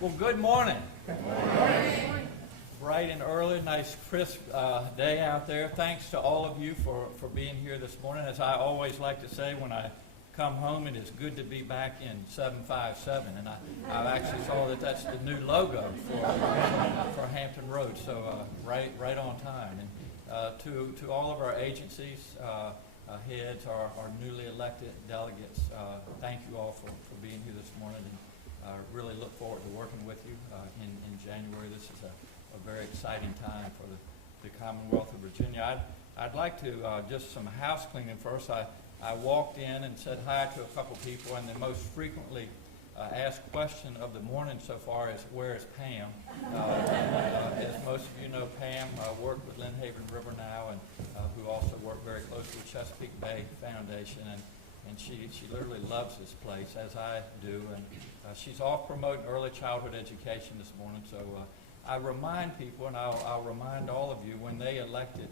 Well, good morning. Good morning. Bright and early, nice crisp day out there. Thanks to all of you for being here this morning. As I always like to say when I come home, it is good to be back in 757. And I actually saw that that's the new logo for Hampton Road. So right on time. And to all of our agencies, heads, our newly elected delegates, thank you all for being here this morning. And really look forward to working with you in January. This is a very exciting time for the Commonwealth of Virginia. I'd like to just some house cleaning first. I walked in and said hi to a couple people, and the most frequently asked question of the morning so far is, where is Pam? As most of you know, Pam worked with Lynn Haven River now, and who also worked very closely with Chesapeake Bay Foundation, and she literally loves this place, as I do, and she's off promoting early childhood education this morning. So I remind people, and I'll remind all of you, when they elected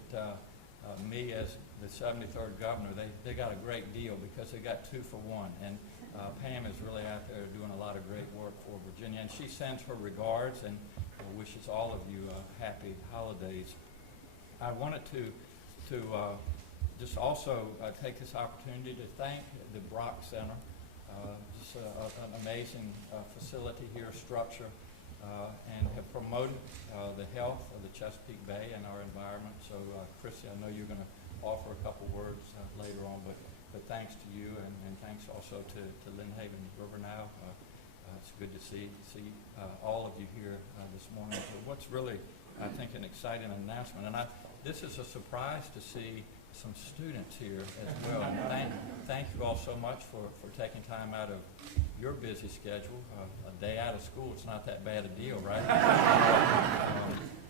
me as the 73rd governor, they got a great deal because they got 2 for 1. And Pam is really out there doing a lot of great work for Virginia, and she sends her regards and wishes all of you happy holidays. I wanted to just also take this opportunity to thank the Brock Center. Just an amazing facility here, structure, and have promoted the health of the Chesapeake Bay and our environment. So, Chrissy, I know you're going to offer a couple words later on, but thanks to you, and thanks also to Lynn Haven River now. It's good to see all of you here this morning. So what's really, I think, an exciting announcement, and this is a surprise to see some students here as well. And thank you all so much for taking time out of your busy schedule. A day out of school, it's not that bad a deal, right?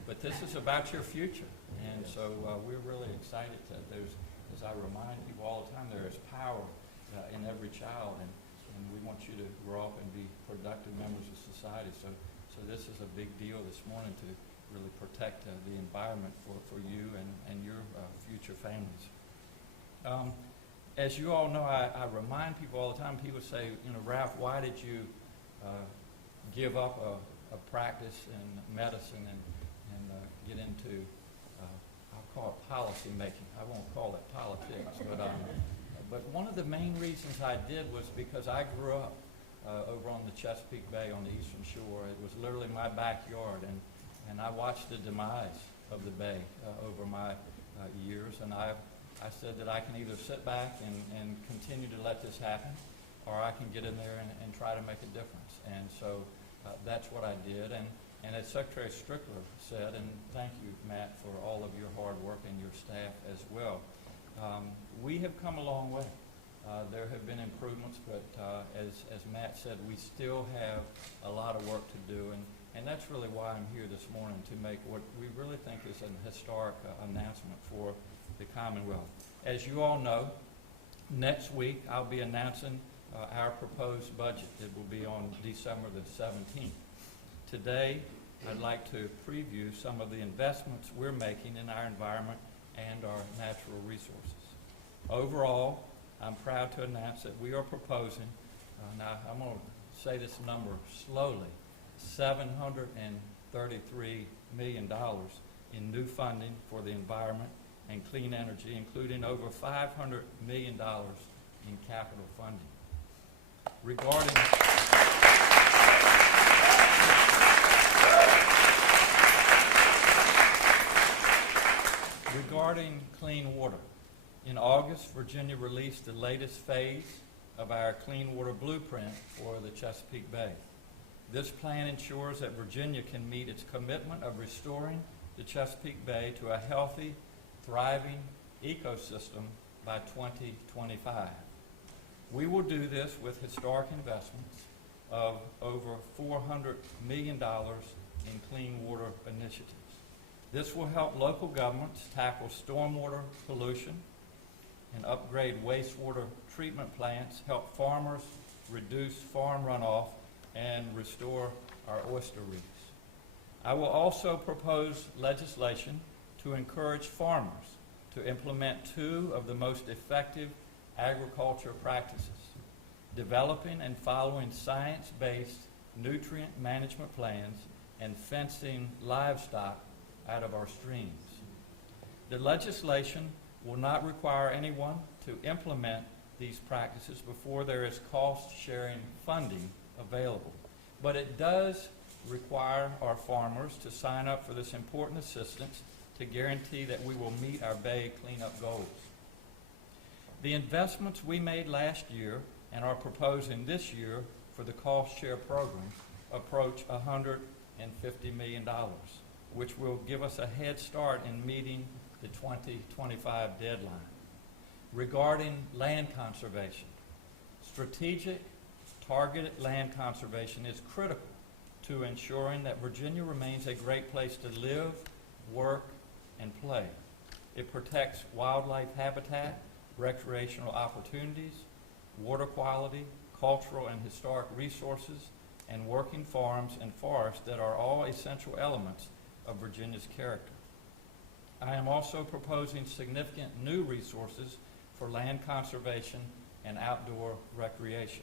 But this is about your future. And so we're really excited that as I remind people all the time, there is power in every child. And we want you to grow up and be productive members of society. So this is a big deal this morning to really protect the environment for you and your future families. As you all know, I remind people all the time. People say, Ralph, why did you give up a practice in medicine and get into, I'll call it policy making. I won't call it politics, but one of the main reasons I did was because I grew up over on the Chesapeake Bay on the eastern shore. It was literally my backyard, and I watched the demise of the bay over my years, and I said that I can either sit back and continue to let this happen, or I can get in there and try to make a difference. And so that's what I did. And as Secretary Strickler said, and thank you, Matt, for all of your hard work and your staff as well, we have come a long way. There have been improvements, but as Matt said, we still have a lot of work to do, and that's really why I'm here this morning, to make what we really think is an historic announcement for the Commonwealth. As you all know, next week I'll be announcing our proposed budget. It will be on December the 17th. Today, I'd like to preview some of the investments we're making in our environment and our natural resources. Overall, I'm proud to announce that we are proposing, now I'm going to say this number slowly, $733 million in new funding for the environment and clean energy, including over $500 million in capital funding. Regarding clean water, in August, Virginia released the latest phase of our Clean Water Blueprint for the Chesapeake Bay. This plan ensures that Virginia can meet its commitment of restoring the Chesapeake Bay to a healthy, thriving ecosystem by 2025. We will do this with historic investments of over $400 million in clean water initiatives. This will help local governments tackle stormwater pollution and upgrade wastewater treatment plants, help farmers reduce farm runoff, and restore our oyster reefs. I will also propose legislation to encourage farmers to implement 2 of the most effective agriculture practices: developing and following science-based nutrient management plans, and fencing livestock out of our streams. The legislation will not require anyone to implement these practices before there is cost-sharing funding available. But it does require our farmers to sign up for this important assistance to guarantee that we will meet our bay cleanup goals. The investments we made last year and are proposing this year for the cost share program approach $150 million, which will give us a head start in meeting the 2025 deadline. Regarding land conservation, strategic, targeted land conservation is critical to ensuring that Virginia remains a great place to live, work, and play. It protects wildlife habitat, recreational opportunities, water quality, cultural and historic resources, and working farms and forests that are all essential elements of Virginia's character. I am also proposing significant new resources for land conservation and outdoor recreation.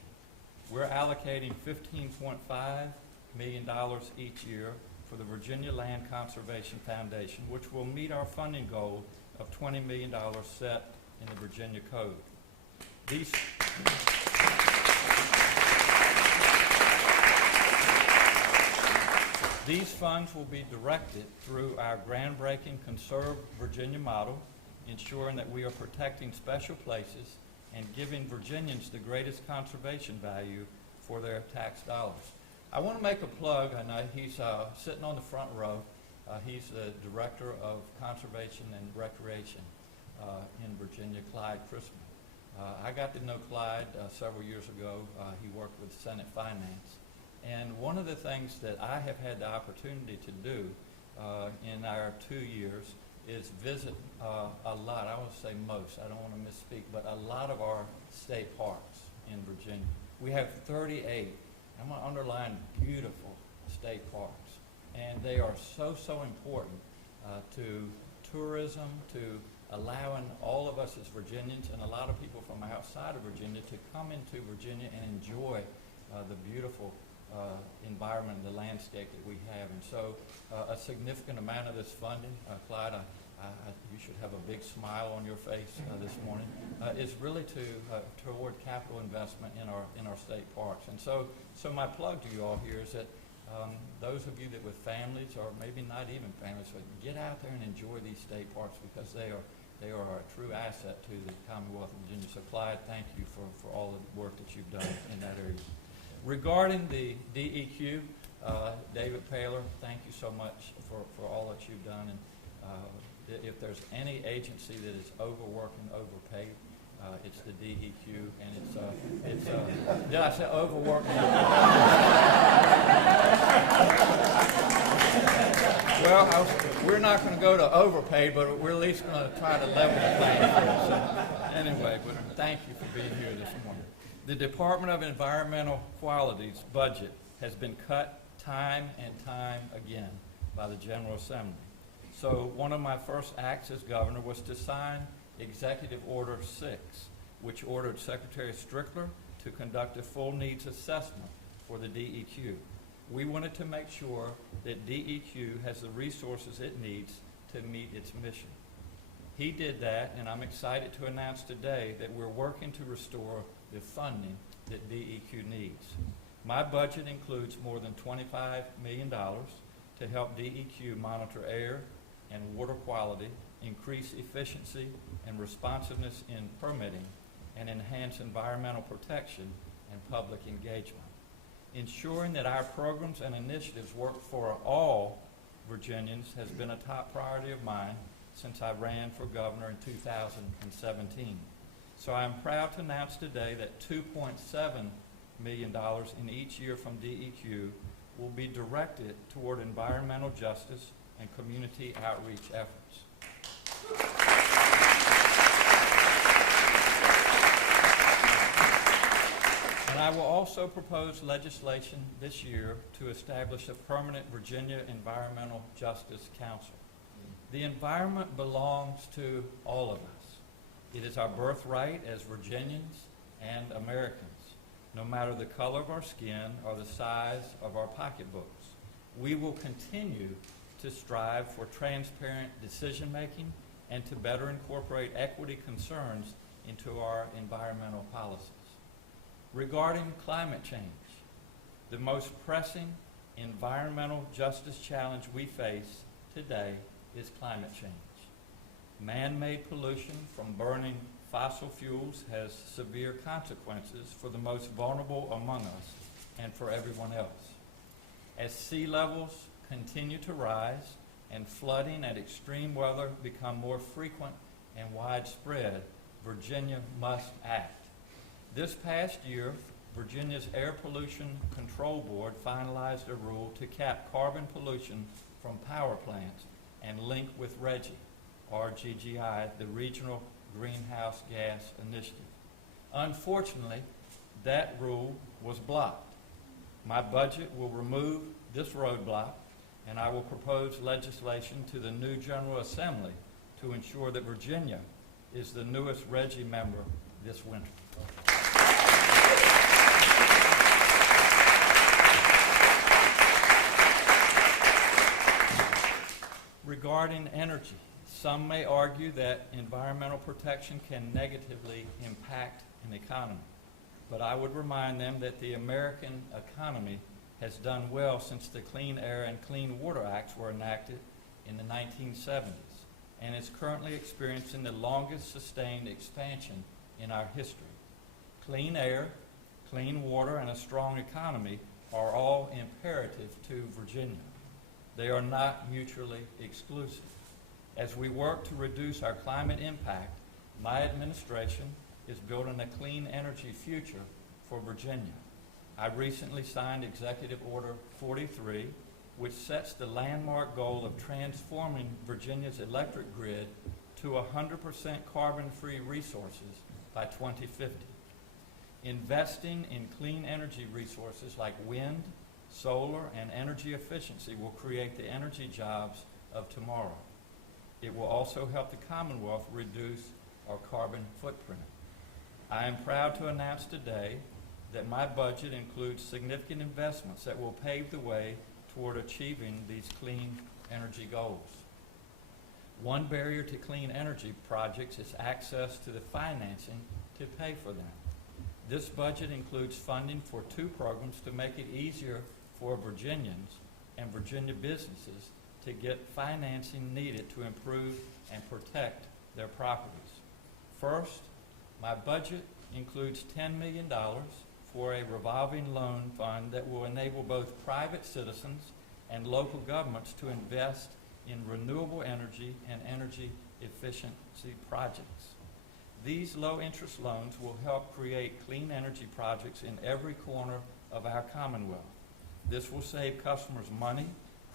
We're allocating $15.5 million each year for the Virginia Land Conservation Foundation, which will meet our funding goal of $20 million set in the Virginia Code. These funds will be directed through our groundbreaking Conserve Virginia model, ensuring that we are protecting special places and giving Virginians the greatest conservation value for their tax dollars. I want to make a plug. I know he's sitting on the front row. He's the Director of Conservation and Recreation in Virginia, Clyde Christman. I got to know Clyde several years ago. He worked with Senate Finance. And one of the things that I have had the opportunity to do in our 2 years is visit a lot, I want to say most, I don't want to misspeak, but a lot of our state parks in Virginia. We have 38, I'm going to underline beautiful state parks. And they are so important to tourism, to allowing all of us as Virginians and a lot of people from outside of Virginia to come into Virginia and enjoy the beautiful environment, the landscape that we have. And so a significant amount of this funding, Clyde, you should have a big smile on your face this morning, is really toward capital investment in our state parks. And so my plug to you all here is that those of you that with families or maybe not even families, but get out there and enjoy these state parks because they are a true asset to the Commonwealth of Virginia. So Clyde, thank you for all the work that you've done in that area. Regarding the DEQ, David Paler, thank you so much for all that you've done. And if there's any agency that is overworked and overpaid, it's the DEQ, and it's did I say overworked? Well, we're not going to go to overpaid, but we're at least going to try to level the playing field. So anyway, but thank you for being here this morning. The Department of Environmental Quality's budget has been cut time and time again by the General Assembly. So one of my first acts as governor was to sign Executive Order 6, which ordered Secretary Strickler to conduct a full needs assessment for the DEQ. We wanted to make sure that DEQ has the resources it needs to meet its mission. He did that, and I'm excited to announce today that we're working to restore the funding that DEQ needs. My budget includes more than $25 million to help DEQ monitor air and water quality, increase efficiency and responsiveness in permitting, and enhance environmental protection and public engagement. Ensuring that our programs and initiatives work for all Virginians has been a top priority of mine since I ran for governor in 2017. So I'm proud to announce today that $2.7 million in each year from DEQ will be directed toward environmental justice and community outreach efforts. And I will also propose legislation this year to establish a permanent Virginia Environmental Justice Council. The environment belongs to all of us. It is our birthright as Virginians and Americans. no matter the color of our skin or the size of our pocketbooks. We will continue to strive for transparent decision-making and to better incorporate equity concerns into our environmental policies. Regarding climate change, the most pressing environmental justice challenge we face today is climate change. Man-made pollution from burning fossil fuels has severe consequences for the most vulnerable among us and for everyone else. As sea levels continue to rise and flooding and extreme weather become more frequent and widespread, Virginia must act. This past year, Virginia's Air Pollution Control Board finalized a rule to cap carbon pollution from power plants and link with RGGI, the Regional Greenhouse Gas Initiative. Unfortunately, that rule was blocked. My budget will remove this roadblock, and I will propose legislation to the new General Assembly to ensure that Virginia is the newest RGGI member this winter. Regarding energy, some may argue that environmental protection can negatively impact an economy, but I would remind them that the American economy has done well since the Clean Air and Clean Water Acts were enacted in the 1970s, and is currently experiencing the longest sustained expansion in our history. Clean air, clean water, and a strong economy are all imperative to Virginia. They are not mutually exclusive. As we work to reduce our climate impact, my administration is building a clean energy future for Virginia. I recently signed Executive Order 43, which sets the landmark goal of transforming Virginia's electric grid to 100% carbon-free resources by 2050. Investing in clean energy resources like wind, solar, and energy efficiency will create the energy jobs of tomorrow. It will also help the Commonwealth reduce our carbon footprint. I am proud to announce today that my budget includes significant investments that will pave the way toward achieving these clean energy goals. One barrier to clean energy projects is access to the financing to pay for them. This budget includes funding for 2 programs to make it easier for Virginians and Virginia businesses to get financing needed to improve and protect their properties. First, my budget includes $10 million for a revolving loan fund that will enable both private citizens and local governments to invest in renewable energy and energy efficiency projects. These low-interest loans will help create clean energy projects in every corner of our Commonwealth. This will save customers money,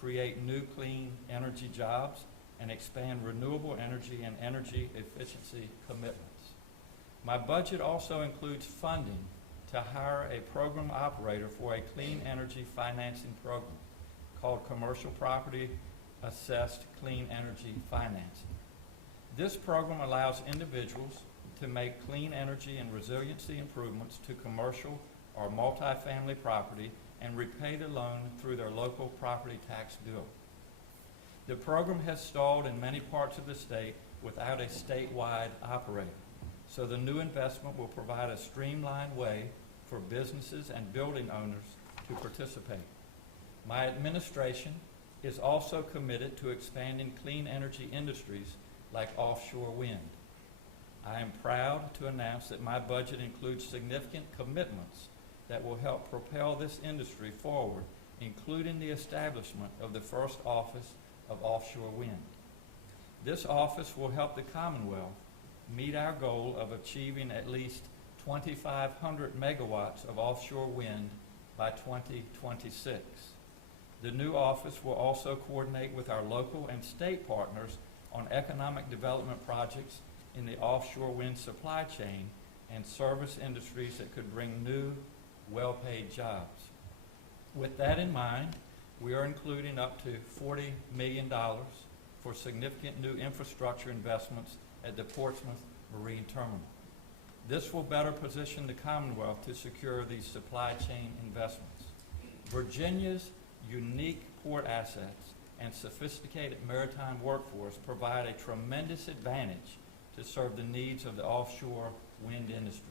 create new clean energy jobs, and expand renewable energy and energy efficiency commitments. My budget also includes funding to hire a program operator for a clean energy financing program called Commercial Property Assessed Clean Energy Financing. This program allows individuals to make clean energy and resiliency improvements to commercial or multifamily property and repay the loan through their local property tax bill. The program has stalled in many parts of the state without a statewide operator, so the new investment will provide a streamlined way for businesses and building owners to participate. My administration is also committed to expanding clean energy industries like offshore wind. I am proud to announce that my budget includes significant commitments that will help propel this industry forward, including the establishment of the first office of offshore wind. This office will help the Commonwealth meet our goal of achieving at least 2,500 megawatts of offshore wind by 2026. The new office will also coordinate with our local and state partners on economic development projects in the offshore wind supply chain and service industries that could bring new, well-paid jobs. With that in mind, we are including up to $40 million for significant new infrastructure investments at the Portsmouth Marine Terminal. This will better position the Commonwealth to secure these supply chain investments. Virginia's unique port assets and sophisticated maritime workforce provide a tremendous advantage to serve the needs of the offshore wind industry.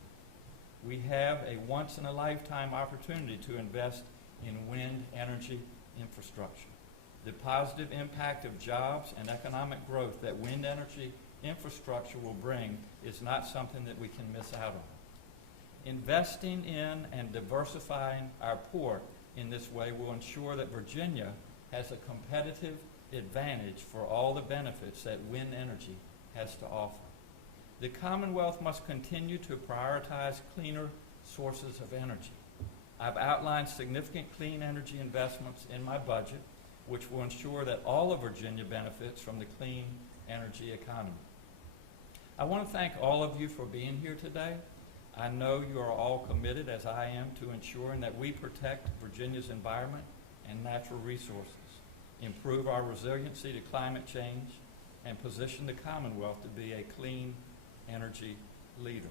We have a once-in-a-lifetime opportunity to invest in wind energy infrastructure. The positive impact of jobs and economic growth that wind energy infrastructure will bring is not something that we can miss out on. Investing in and diversifying our port in this way will ensure that Virginia has a competitive advantage for all the benefits that wind energy has to offer. The Commonwealth must continue to prioritize cleaner sources of energy. I've outlined significant clean energy investments in my budget, which will ensure that all of Virginia benefits from the clean energy economy. I want to thank all of you for being here today. I know you are all committed, as I am, to ensuring that we protect Virginia's environment and natural resources, improve our resiliency to climate change, and position the Commonwealth to be a clean energy leader.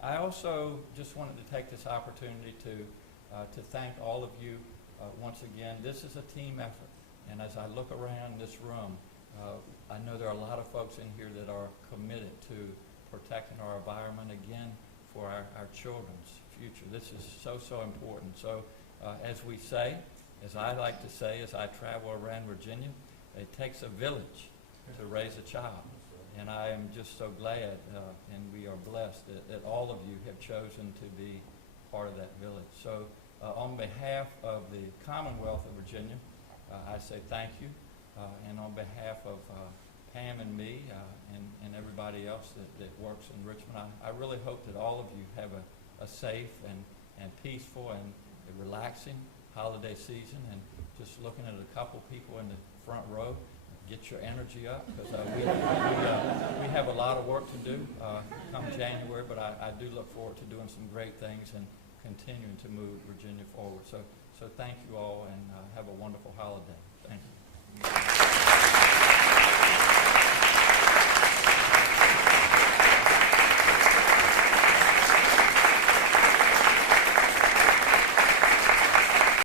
I also just wanted to take this opportunity to thank all of you once again. This is a team effort, and as I look around this room, I know there are a lot of folks in here that are committed to protecting our environment, again, for our children's future. This is so important. So as we say, as I like to say as I travel around Virginia, it takes a village to raise a child. And I am just so glad, and we are blessed that all of you have chosen to be part of that village. So on behalf of the Commonwealth of Virginia, I say thank you. And on behalf of Pam and me and everybody else that works in Richmond, I really hope that all of you have a safe and peaceful and a relaxing holiday season. And just looking at a couple people in the front row, get your energy up, because we have a lot of work to do come January, but I do look forward to doing some great things and continuing to move Virginia forward. So thank you all, and have a wonderful holiday. Thank you.